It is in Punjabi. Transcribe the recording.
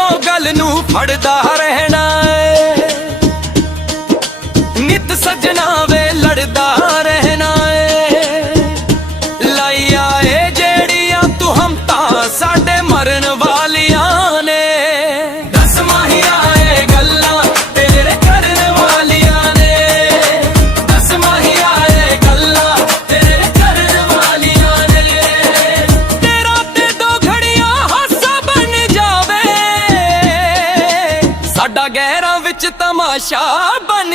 ਵਿੱਚੋਂ ਗੱਲ ਨੂੰ ਫੜਦਾ ਰਹਿਣਾ ਏ, ਨਿਤ ਸਜਣਾ ਵੇ ਲੜਦਾ ਰਹਿਣਾ ਏ। ਲਾਈਆ ਏ ਜਿਹੜੀਆਂ ਤੂੰ ਹਮਤਾਂ ਸਾਡੇ ਮਰਨ ਵਾਲੀਆਂ ਨੇ, ਦਸ ਮਾਹੀਆ ਏ ਗੱਲਾਂ ਤੇਰੇ ਕਰਨ ਵਾਲੀਆਂ ਨੇ, ਦਸ ਮਾਹੀਆ ਏ ਗੱਲਾਂ ਤੇਰੇ ਕਰਨ ਵਾਲੀਆਂ ਨੇ। ਤੇਰਾ ਤੇ ਦੋ ਘੜੀਆਂ ਹਾਸਾ ਬਣ ਜਾਵੇ, ਸਾਡਾ ਗਹਿਰਾਂ ਵਿੱਚ ਤਮਾਸ਼ਾ ਬਣ